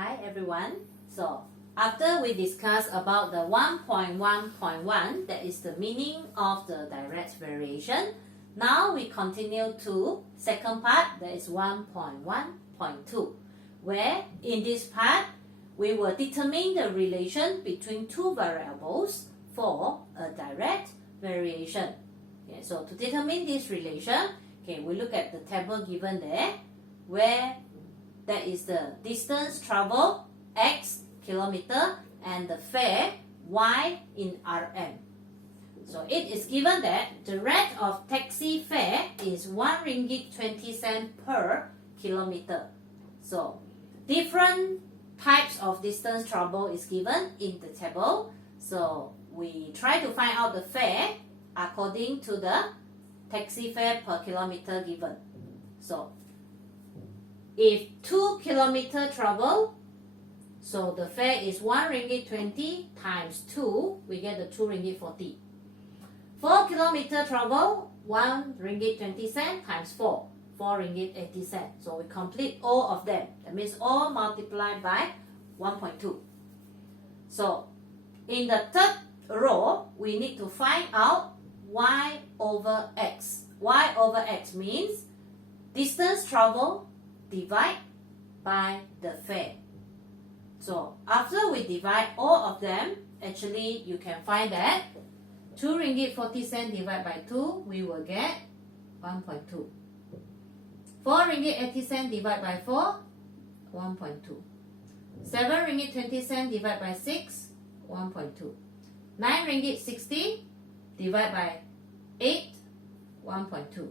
Hi everyone. So after we discuss about the 1.1.1, that is the meaning of the direct variation, now we continue to second part, that is 1.1.2, where in this part we will determine the relation between two variables for a direct variation. Okay, so to determine this relation, okay, we look at the table given there, where that is the distance traveled x kilometer and the fare y in RM. So it is given that the rate of taxi fare is 1 ringgit 20 cents per kilometer. So different types of distance traveled is given in the table. So we try to find out the fare according to the taxi fare per kilometer given. So if 2 kilometer travel, so the fare is 1 ringgit 20 times 2, we get the 2 ringgit 40. 4 kilometer travel, 1 ringgit 20 cents times 4, 4 ringgit 80 cents. So we complete all of them. That means all multiplied by 1.2. So in the third row, we need to find out y over x. Y over x means distance travel divide by the fare. So after we divide all of them, actually you can find that 2 ringgit 40 cents divided by 2, we will get 1.2. 4 ringgit 80 cents divided by 4, 1.2. 7 ringgit 20 cents divided by 6, 1.2. 9 ringgit 60 divided by 8, 1.2.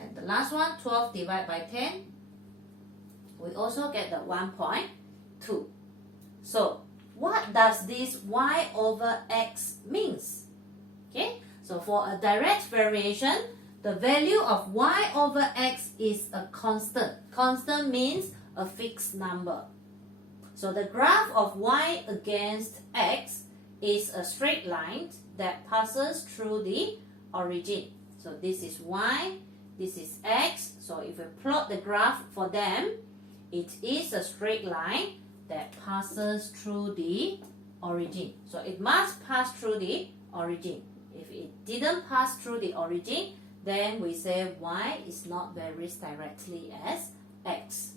And the last one, 12 divided by 10, we also get the 1.2. So what does this y over x means? Okay, so for a direct variation, the value of y over x is a constant. Constant means a fixed number. So the graph of y against x is a straight line that passes through the origin. So this is y, this is x. So if we plot the graph for them, it is a straight line that passes through the origin. So it must pass through the origin. If it didn't pass through the origin, then we say y is not varies directly as x.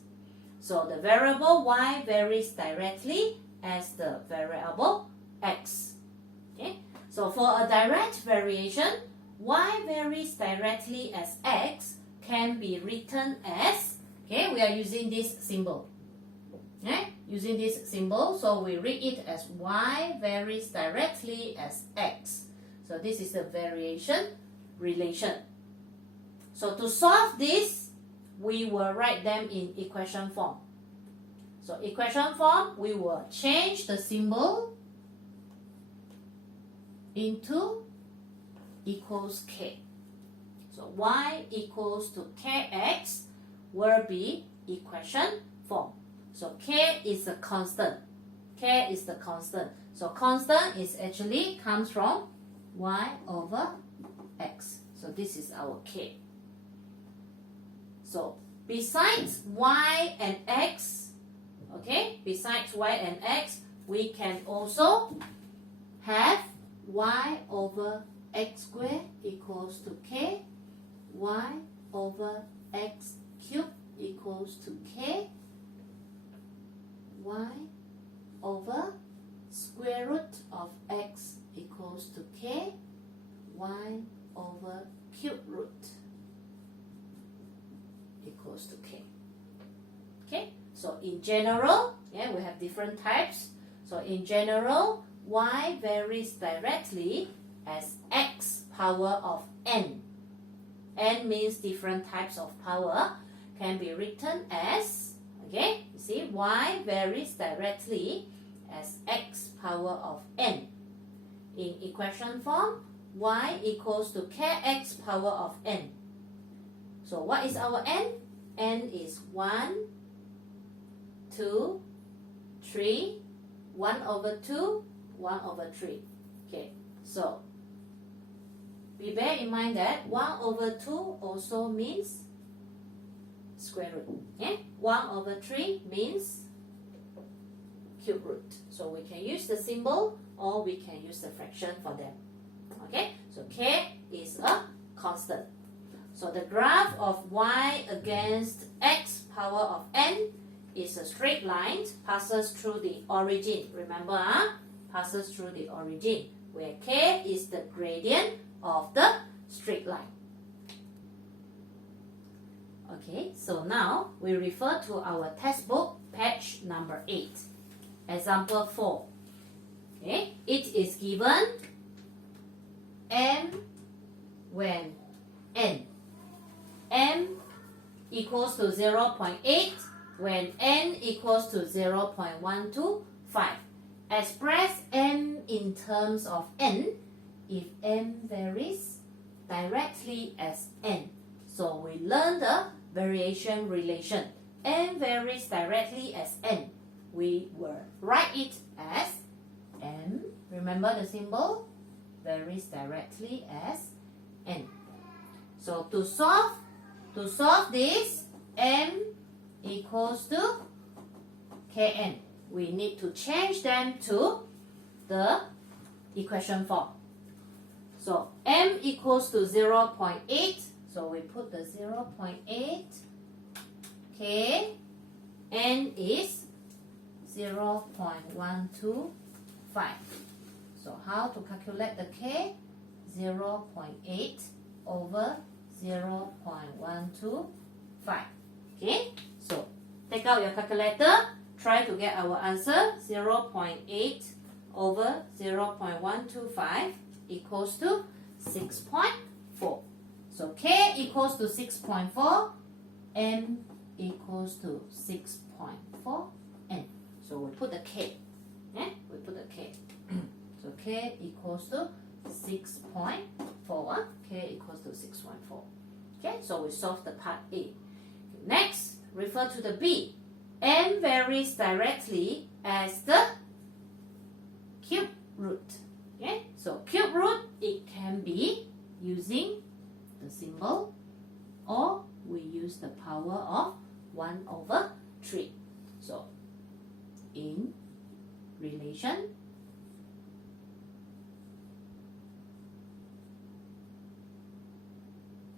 So the variable y varies directly as the variable x. Okay? So for a direct variation, y varies directly as x can be written as, okay, we are using this symbol. Okay? Using this symbol, so we read it as y varies directly as x. So this is the variation relation. So to solve this, we will write them in equation form. So equation form, we will change the symbol into equals k. So y equals to kx will be equation form. So k is a constant. K is the constant. So constant is actually comes from y over x. So this is our k. So besides y and x, okay, besides y and x, we can also have y over x squared equals to k, y over x cubed equals to k, y over square root of x equals to k, y over cube root equals to k. Okay, so in general, yeah, we have different types. So in general, y varies directly as x power of n. N means different types of power, can be written as, okay, you see, y varies directly as x power of n. In equation form, y equals to kx power of n. So what is our n? N is 1, 2, 3, 1 over 2, 1 over 3. Okay, so we bear in mind that 1 over 2 also means square root. Okay? 1 over 3 means cube root. So we can use the symbol or we can use the fraction for them. Okay, so k is a constant. So the graph of y against x power of n is a straight line, passes through the origin. Remember, passes through the origin, where k is the gradient of the straight line. Okay, so now we refer to our textbook, page number 8. Example 4. Okay, it is given m when n equals to 0.8 when n equals to 0.125. Express m in terms of n if m varies directly as n. So we learn the variation relation. M varies directly as n. We will write it as m. Remember the symbol? Varies directly as n. So to solve this, m equals to kn. We need to change them to the equation form. So m equals to 0.8. So we put the 0.8. K. N is 0.125. So how to calculate the K? 0.8 over 0.125. Okay, so take out your calculator. Try to get our answer. 0.8 over 0.125 equals to 6.4. So K equals to 6.4, M equals to 6.4 N. So we put the K. We put the K. So K equals to 6.4. K equals to 6.4. Okay, so we solve the part A. Next, refer to the B. M varies directly as the cube root. Okay, so cube root, it can be using the symbol, or we use the power of 1 over 3. So in relation,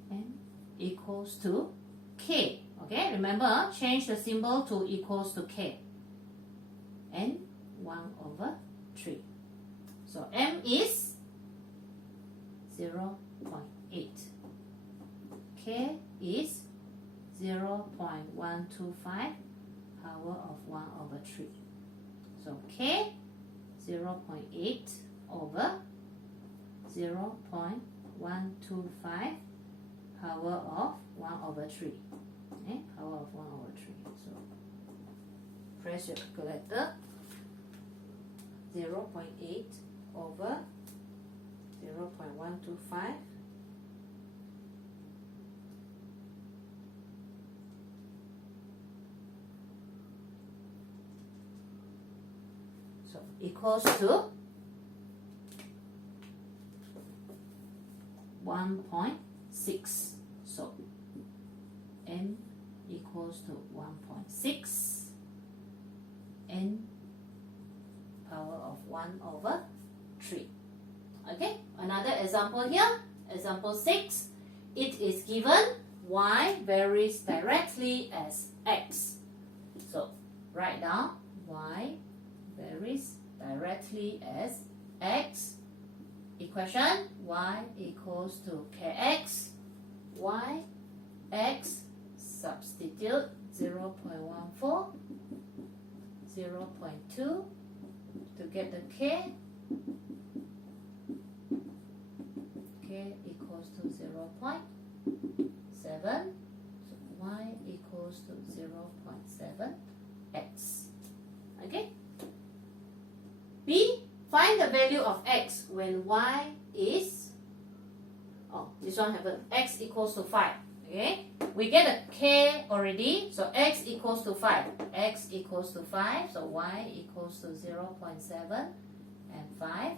n equals to k. Okay, remember, change the symbol to equals to k. N 1 over 3. So m is 0.8. K is 0.125 power of 1 over 3. So K 0.8 over 0.125 power of 1 over 3. Okay, power of 1 over 3. So press your calculator. 0.8 over 0.125. So equals to 1.6. So n equals to 1.6. N power of 1 over 3. Okay, another example here. Example 6. It is given y varies directly as x. So write down y varies directly as x. Equation y equals to kx. Y x substitute 0.14, 0.2 to get the k. K equals to 0.7. So y equals to 0.7x. Okay. B. Find the value of x when y is, this one have x equals to 5. Okay, we get a k already, so x equals to 5. X equals to 5, so y equals to 0.7 and 5.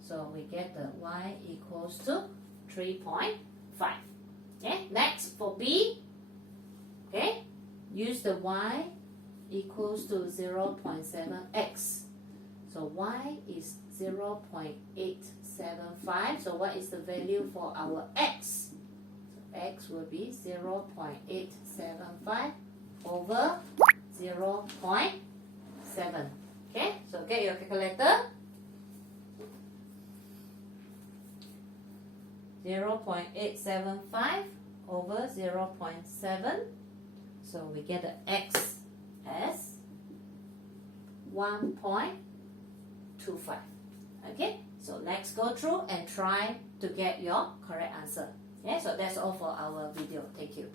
So we get the y equals to 3.5. Okay, next for B. Okay, use the y equals to 0.7x. So y is 0.875. So what is the value for our x? So x will be 0.875 over 0.7. Okay, so get your calculator. 0.875 over 0.7. So we get the x as 1.25. Okay, so let's go through and try to get your correct answer. Okay, so that's all for our video. Thank you.